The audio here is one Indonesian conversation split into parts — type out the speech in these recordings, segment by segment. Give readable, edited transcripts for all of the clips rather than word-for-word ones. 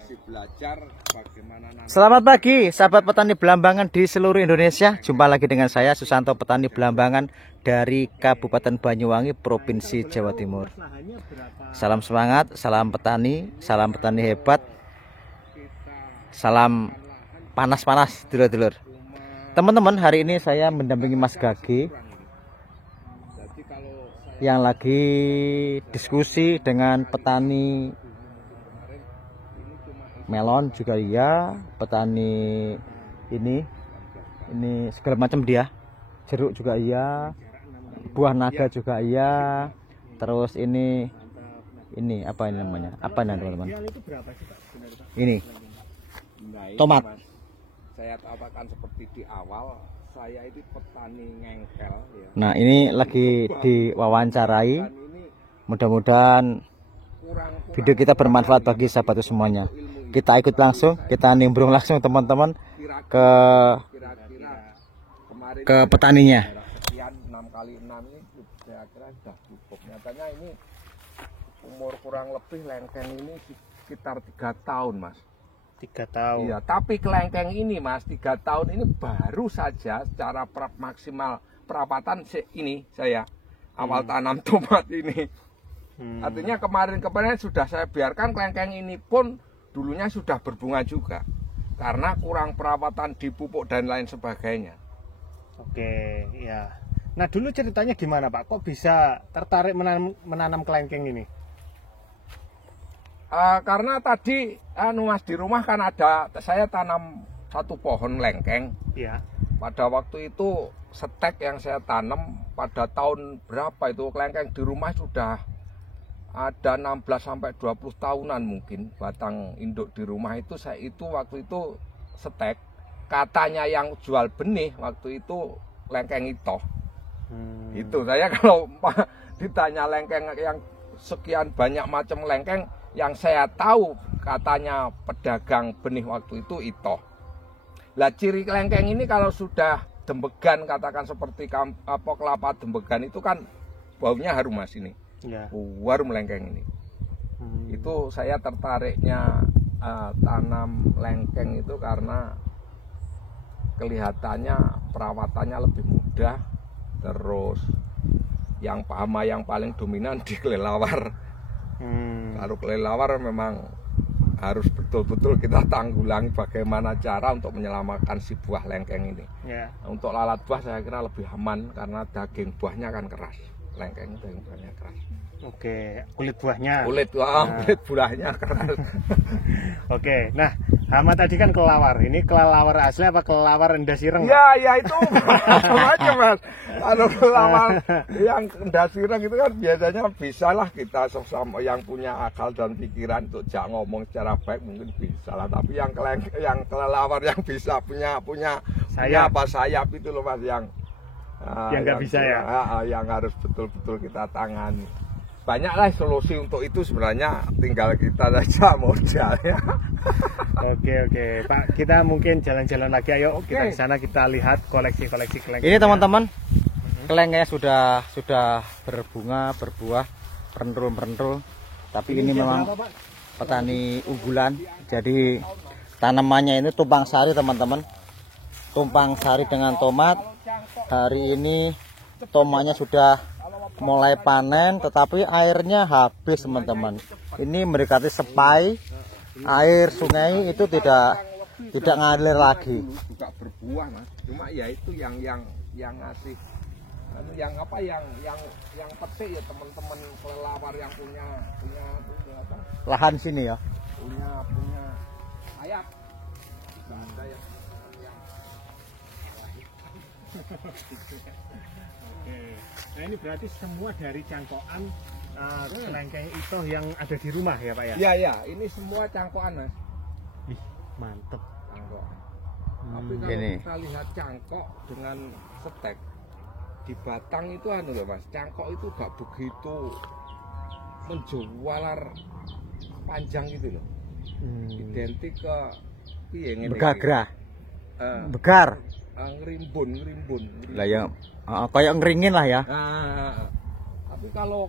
masih belajar bagaimana nanam. Selamat pagi sahabat petani belambangan di seluruh Indonesia. Jumpa lagi dengan saya Susanto, petani belambangan dari Kabupaten Banyuwangi, Provinsi Jawa Timur. Salam semangat, salam petani hebat, salam panas-panas dulur-dulur. Teman-teman, hari ini saya mendampingi Mas Gage yang lagi diskusi dengan petani melon juga iya, petani ini segala macam dia, jeruk juga iya, buah naga juga iya, terus ini apa ini namanya, apa ini teman-teman, ini tomat. Saya katakan seperti di awal, saya itu petani ngengkel ya. Nah, ini lagi diwawancarai. Mudah-mudahan video kita bermanfaat bagi sahabat semuanya. Kita ikut langsung, kita nimbrung langsung teman-teman ke petaninya. 6x6 ini saya kira sudah cukup. Nyatanya ini umur kurang lebih lengkeng ini sekitar 3 tahun, Mas. 3 tahun. Iya, tapi kelengkeng ini, Mas, 3 tahun ini baru saja secara maksimal perapatan ini saya awal tanam tomat ini. Artinya kemarin sudah saya biarkan kelengkeng ini pun dulunya sudah berbunga juga karena kurang perawatan di pupuk dan lain sebagainya. Oke, ya. Nah, dulu ceritanya gimana, Pak? Kok bisa tertarik menanam kelengkeng ini? Karena tadi Mas, di rumah kan ada, saya tanam 1 pohon lengkeng. Ya. Pada waktu itu stek yang saya tanam pada tahun berapa itu kelengkeng di rumah sudah ada 16 sampai 20 tahunan mungkin batang induk di rumah itu. Saya itu waktu itu stek. Katanya yang jual benih waktu itu lengkeng itu. Itu saya kalau ditanya lengkeng yang sekian banyak macam lengkeng, yang saya tahu katanya pedagang benih waktu itu. Lah ciri kelengkeng ini kalau sudah dembegan, katakan seperti kelapa dembegan itu kan baunya harum, Mas, ini. Ya. Harum lengkeng ini. Itu saya tertariknya tanam lengkeng itu karena kelihatannya perawatannya lebih mudah, terus yang paling dominan di kelelawar. Kalau kelelawar memang harus betul-betul kita tanggulangi bagaimana cara untuk menyelamatkan si buah lengkeng ini. Ya. Untuk lalat buah saya kira lebih aman karena daging buahnya kan keras. Lengkeng daging buahnya keras. Oke, kulit buahnya. Kulit buahnya keras. Oke, nah hama tadi kan kelelawar. Ini kelelawar asli apa kelelawar endas ireng? Ya itu macam-macam, Mas. Kalau kelelawar yang endas ireng itu kan biasanya bisalah kita sesama yang punya akal dan pikiran untuk ngomong secara baik mungkin bisa lah. Tapi yang kelelawar yang bisa punya sayap itu loh, Mas, yang nggak bisa ya. Yang harus betul-betul kita tangani. Banyaklah solusi untuk itu sebenarnya, tinggal kita saja modalnya. Oke, Pak, kita mungkin jalan-jalan lagi. Ayo kita di sana kita lihat koleksi-koleksi kelengkeng. Ini teman-teman, kelengkengnya sudah berbunga, berbuah, perentul. Tapi ini memang petani unggulan. Jadi tanamannya ini tumpang sari, teman-teman. Tumpang sari dengan tomat. Hari ini tomatnya sudah mulai panen, tetapi airnya habis, teman-teman. Ini mendekati sepai, air sungai itu tidak ngalir lagi. Juga berbuah, Mas. Cuma ya itu yang ngasih yang petik ya teman-teman kelelawar yang punya apa? Lahan sini ya. Punya sayap. Nggak ada yang Oke. Nah, ini berarti semua dari cangkokan kelengkeng itu yang ada di rumah ya, Pak ya? Iya, ini semua cangkokan, Mas. Wih, mantep. Cangkok. Tapi kalau Gini. kita lihat cangkok dengan stek di batang itu loh, Mas. Cangkok itu gak begitu menjualar panjang gitu loh. Identik ke Begagrah. Begar. Ngerimbun. Lah ya, kayak ngeringin lah ya. Tapi kalau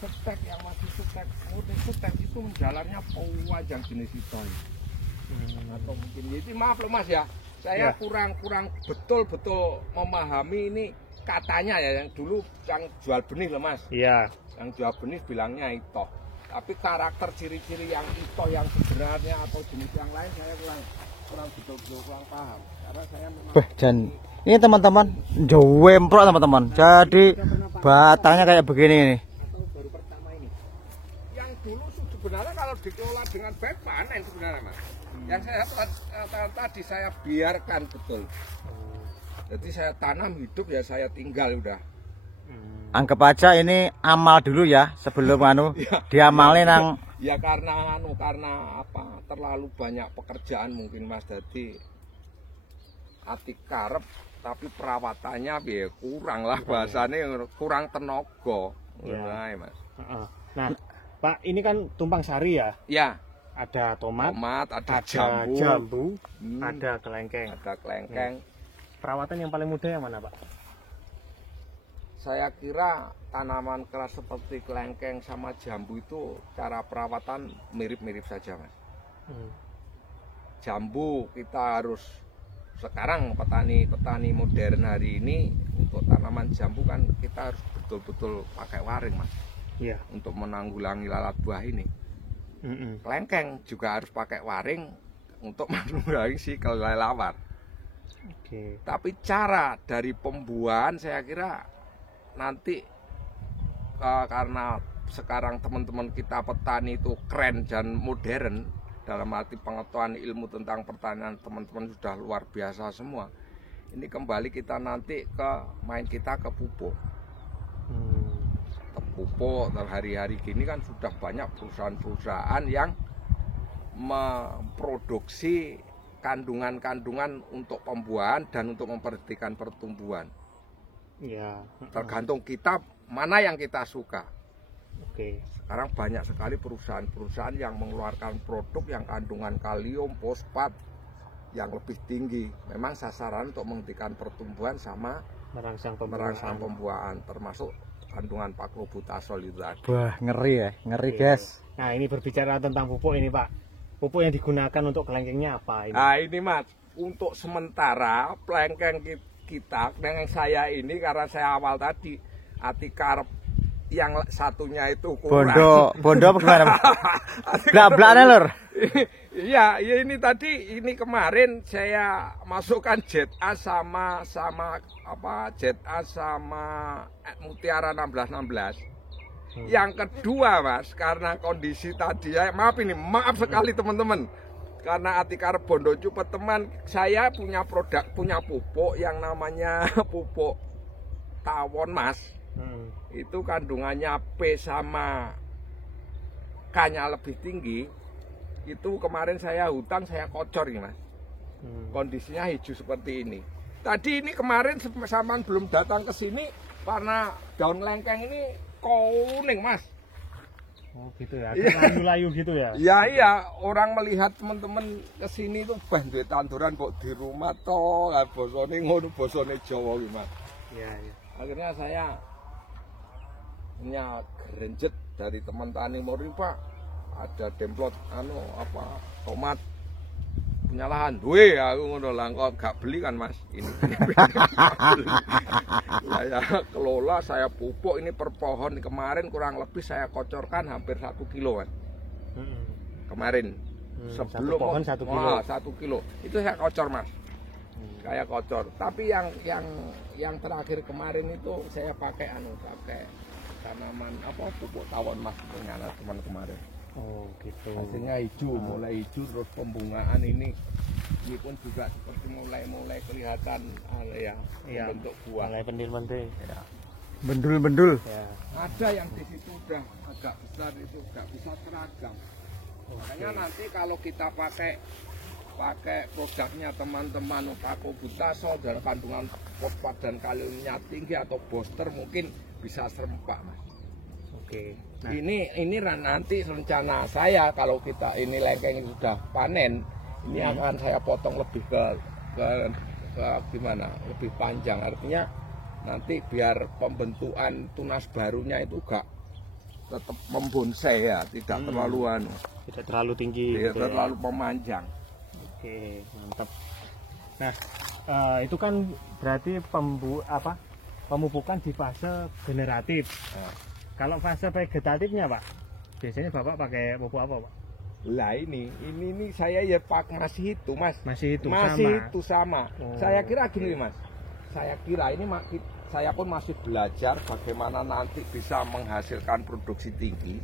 setek yang masih setek murni setek itu jalannya panjang jenis itu. Atau mungkin itu maaf loh Mas ya, saya kurang betul memahami ini katanya ya, yang dulu yang jual benih loh Mas. Iya. Yang jual benih bilangnya itu. Tapi karakter ciri-ciri yang itu yang sebenarnya atau jenis yang lain saya kurang betul-betul kurang paham. Karena saya memang dan ini teman-teman jemprok teman-teman. Jadi batangnya kayak begini nih. atau baru pertama ini. Yang dulu sebenarnya kalau dikelola dengan baik panen sebenarnya Mas. Yang saya tadi saya biarkan betul. Jadi saya tanam hidup ya saya tinggal udah. Anggap aja ini amal dulu ya sebelum diamalin nang. Ya karena apa? Terlalu banyak pekerjaan mungkin Mas. Jadi ati karep tapi perawatannya ya kurang lah bahasanya, kurang tenaga. Ya. Mas. Nah, Pak, ini kan tumpang sari ya? Ya. Ada tomat, Ada jambu, ada kelengkeng. Ada kelengkeng. Perawatan yang paling mudah yang mana, Pak? Saya kira tanaman keras seperti kelengkeng sama jambu itu cara perawatan mirip-mirip saja Mas. Jambu kita harus, sekarang petani modern hari ini untuk tanaman jambu kan kita harus betul-betul pakai waring Mas. Iya. Untuk menanggulangi lalat buah ini. Kelengkeng juga harus pakai waring untuk menanggulangi si kelelawar. Oke. Tapi cara dari pembuahan saya kira nanti karena sekarang teman-teman kita petani itu keren dan modern dalam arti pengetahuan ilmu tentang pertanian teman-teman sudah luar biasa semua. Ini kembali kita nanti kita ke pupuk. Pupuk hari-hari gini kan sudah banyak perusahaan-perusahaan yang memproduksi kandungan-kandungan untuk pembuahan dan untuk memperhatikan pertumbuhan. Iya. Tergantung kita mana yang kita suka. Oke. Sekarang banyak sekali perusahaan-perusahaan yang mengeluarkan produk yang kandungan kalium, fosfat yang lebih tinggi. Memang sasaran untuk menghentikan pertumbuhan sama merangsang pembuahan, termasuk kandungan paklobutasol itu tadi. Wah, ngeri ya, ngeri guys. Nah, ini berbicara tentang pupuk ini Pak. Pupuk yang digunakan untuk kelengkengnya apa ini? Nah ini Mas, untuk sementara kelengkeng kita, kelengkeng saya ini karena saya awal tadi ati karep yang satunya itu kurang. Bondo apa gimana? Blak-blaknya lur. Iya, ini tadi kemarin saya masukkan Jet A sama Jet A sama Mutiara 1616. Yang kedua Mas, karena kondisi tadi ya, maaf sekali teman-teman. Karena ati karep bondo cepet teman, saya punya pupuk yang namanya pupuk tawon Mas. Itu kandungannya P sama K-nya lebih tinggi. Itu kemarin saya hutang, saya kocor ini Mas. Kondisinya hijau seperti ini. Tadi ini kemarin sama belum datang ke sini karena daun lengkeng ini kuning Mas. Oh gitu ya, layu-layu gitu ya? Iya, orang melihat teman-teman ke sini tuh duwe tanduran kok di rumah toh, bosone ngono, bosone Jawa iki Mas. Iya. Akhirnya saya punya gerenjet dari teman tani Mori Pak. Ada demplot tomat punya lahan. Duwe aku ngono lah, kok gak beli kan Mas. Ini. Saya kelola, saya pupuk ini per pohon kemarin kurang lebih saya kocorkan hampir 1 kilo kan. Kemarin. Sebelum pohon 1 kilo. 1 kilo. Itu saya kocor Mas. Saya kocor. Tapi yang terakhir kemarin itu saya pakai tanaman pupuk tawon Mas, ternyata teman kemarin. Oh gitu. Hasilnya hijau, mulai hijau terus pembungaan ini pun juga seperti mulai kelihatan bentuk buah. Mulai pentil-pentil. Ya. Bendul-bendul. Ya. Ada yang di situ udah agak besar, itu nggak bisa seragam. Makanya nanti kalau kita pakai produknya teman-teman paklobutasol dan kandungan fosfat dan kaliumnya tinggi atau booster mungkin bisa serempak Mas. Oke. Nah. Ini nanti rencana saya kalau kita ini lengkeng sudah panen, ini akan saya potong lebih ke gimana? Lebih panjang, artinya nanti biar pembentukan tunas barunya itu tetap membonsai ya, tidak terlalu tidak terlalu tinggi, tidak gitu terlalu ya. memanjang. Oke, mantap. Nah, itu kan berarti pemupukan di fase generatif. Nah. Kalau fase vegetatifnya, Pak, biasanya Bapak pakai pupuk apa, Pak? Lah ini saya ya masih itu, Mas. Masih itu sama. Oh. Saya kira gini, Mas. Saya kira ini saya pun masih belajar bagaimana nanti bisa menghasilkan produksi tinggi.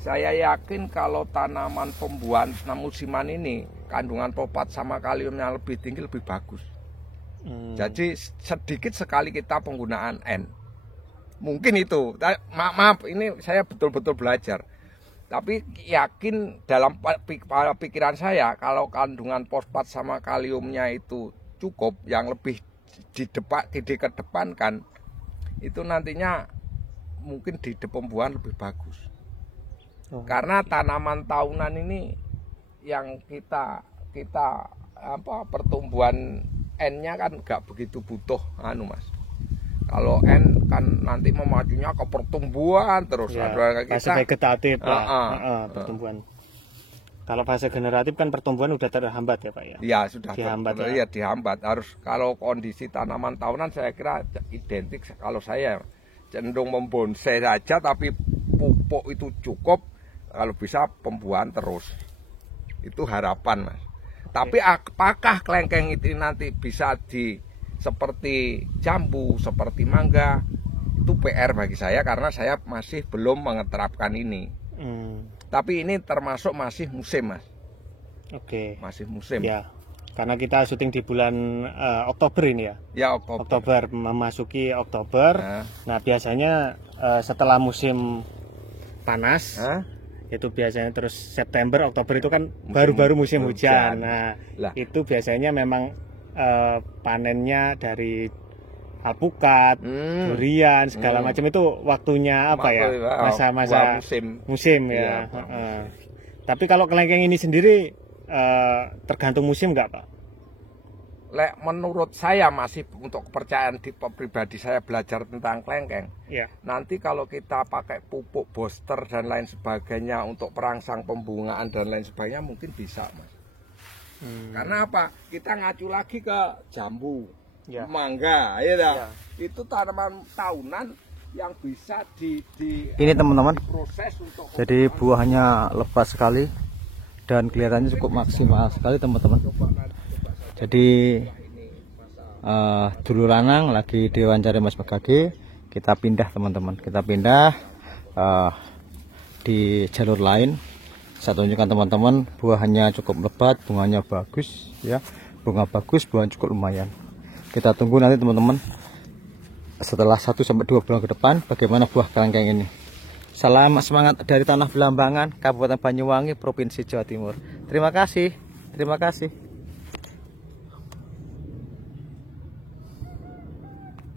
Saya yakin kalau tanaman pembuahan musiman ini kandungan fosfat sama kaliumnya lebih tinggi, lebih bagus. Jadi sedikit sekali kita penggunaan N. Mungkin itu. Maaf, ini saya betul-betul belajar. Tapi yakin dalam pikiran saya kalau kandungan fosfat sama kaliumnya itu cukup, yang lebih dikedepankan itu nantinya mungkin di pembuahan lebih bagus. Karena tanaman tahunan ini yang kita pertumbuhan N-nya kan nggak begitu butuh Mas. Kalau N kan nanti memacunya ke pertumbuhan terus ya, ada fase vegetatif pertumbuhan. Kalau fase generatif kan pertumbuhan udah terhambat ya, Pak ya. Iya, sudah dihambat ya dihambat. Harus kalau kondisi tanaman tahunan saya kira identik, kalau saya cenderung membonsai saja tapi pupuk itu cukup, kalau bisa pembuahan terus. Itu harapan, Mas. Tapi apakah kelengkeng itu nanti bisa seperti jambu, seperti mangga? Itu PR bagi saya karena saya masih belum menerapkan ini. Tapi ini termasuk masih musim, Mas. Oke. Masih musim. Ya. Karena kita syuting di bulan Oktober ini ya. Ya, Oktober memasuki Oktober. Nah, biasanya setelah musim panas, itu biasanya terus September, Oktober itu kan baru-baru musim hujan. Nah, itu biasanya memang panennya dari alpukat, durian, segala macam itu waktunya masa-masa musim ya. Tapi kalau kelengkeng ini sendiri tergantung musim nggak, Pak? Menurut saya masih untuk kepercayaan pribadi saya belajar tentang kelengkeng. Ya. Nanti kalau kita pakai pupuk booster dan lain sebagainya untuk perangsang pembungaan dan lain sebagainya mungkin bisa, Mas. Karena apa? Kita ngacu lagi ke jambu, mangga, ya. Itu tanaman tahunan yang bisa ini teman-teman. Proses untuk jadi buahnya lebat sekali dan kelihatannya cukup maksimal sekali, teman-teman. Jadi dulu Lanang lagi diwawancara Mas Megage, kita pindah teman-teman, di jalur lain. Saya tunjukkan teman-teman, buahnya cukup lebat, bunganya bagus ya, bunga bagus, buah cukup lumayan. Kita tunggu nanti teman-teman setelah 1-2 bulan ke depan bagaimana buah kelengkeng ini. Salam semangat dari Tanah Belambangan, Kabupaten Banyuwangi, Provinsi Jawa Timur. Terima kasih.